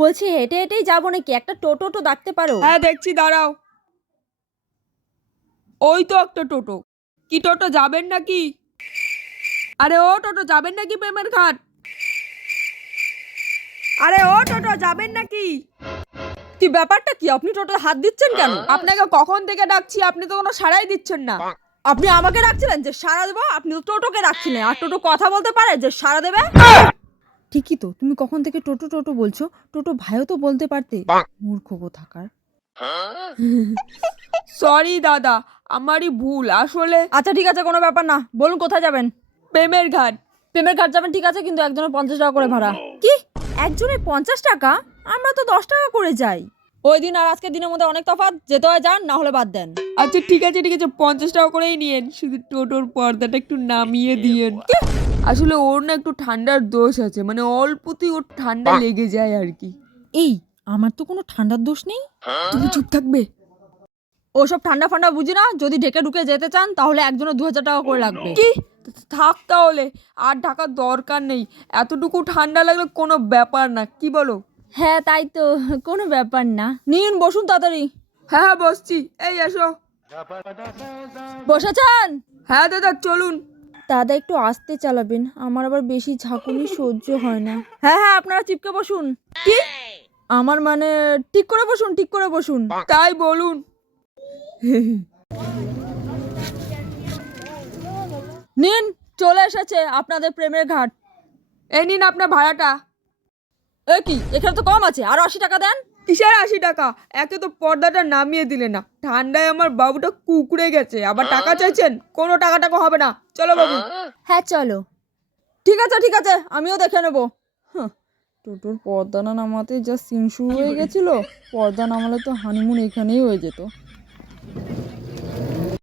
বলছি হেঁটে হেঁটেই যাবো নাকি? একটা টোটো তো ডাকতে পারো? হ্যাঁ দেখছি, দাঁড়াও। ওই তো একটা টোটো। কি টোটো, যাবেন নাকি? আরে ও টোটো, যাবেন নাকি প্রেমের ঘাট? আরে ও টোটো, যাবেন নাকি? কি ব্যাপারটা কি? আপনি টোটো হাত দিচ্ছেন কেন? আপনাকে কখন থেকে ডাকছি, আপনি তো কোনো সাড়াই দিচ্ছেন না। আপনি আমাকে ডাকছিলেন যে সাড়া দেবো? আপনি তো টোটোকে ডাকছিলেন। আর টোটো কথা বলতে পারে যে সাড়া দেবে? ঠিকই তো, তুমি কখন থেকে টোটো টোটো বলছো? টোটো ভাইও তো বলতে পারতে। মূর্খ কোথাকার। সরি দাদা, আমারই ভুল আসলে। আচ্ছা ঠিক আছে, কোনো ব্যাপার না। বলুন কোথায় যাবেন? প্রেমের ঘাট। প্রেমের ঘাট যাবেন, ঠিক আছে, কিন্তু একজনের 50 টাকা করে ভাড়া। কি? একজনের 50 টাকা? আমরা তো 10 টাকা করে যাই। ওই দিন আর আজকের দিনের মধ্যে অনেক তফাৎ। যেতে হয় যান, না হলে বাদ দেন। আচ্ছা ঠিক আছে ঠিক আছে, 50 টাকা করেই নিয়েন, শুধু টোটোর পর্দাটা একটু নামিয়ে দিয়েন। আসলে ওর না একটু ঠান্ডার দোষ আছে, মানে অল্পতেই ওর ঠান্ডা লেগে যায় আর কি। এই, আমার তো কোনো ঠান্ডার দোষ নেই। তুমি চুপ থাকবে। ওসব ঠান্ডা ফান্ডা বুঝি না। যদি ঢেকে ঢুকে যেতে চান তাহলে একজনের 2000 টাকা করে লাগবে। কি? থাক তাহলে, আর ঢাকার দরকার নেই। এতটুকু ঠান্ডা লাগলে কোনো ব্যাপার না, কি বলো? হ্যাঁ তাই তো, কোনো ব্যাপার না। নিন বসুন তাড়াতাড়ি। হ্যাঁ হ্যাঁ বসছি, এই এসো। বসেছেন? হ্যাঁ দাদা চলুন। দাদা একটু আস্তে চালাবেন, আমার আবার বেশি ঝাঁকুনি সহ্য হয় না। হ্যাঁ হ্যাঁ, আপনারা চিপকে বসুন। কি? আমার মানে ঠিক করে বসুন, ঠিক করে বসুন। তাই বলুন। নিন, চলে এসেছে আপনাদের প্রেমের ঘাট। এই নিন আপনার ভাড়াটা। এ কি, এখানে তো কম আছে, আরো 80 টাকা দেন। কিসের 80 টাকা? একে তো পর্দাটা নামিয়ে দিলে না, ঠান্ডায় আমার বাবুটা কুকড়ে গেছে, আবার টাকা চাইছেন? কোনো টাকা টাকা হবে না, চলো বাবু। হ্যাঁ চলো। ঠিক আছে ঠিক আছে, আমিও দেখে নেবো। টোটোর পর্দা না নামাতে যা সিন শুরু হয়ে গেছিল, পর্দা নামালে তো হানিমুন এখানেই হয়ে যেত।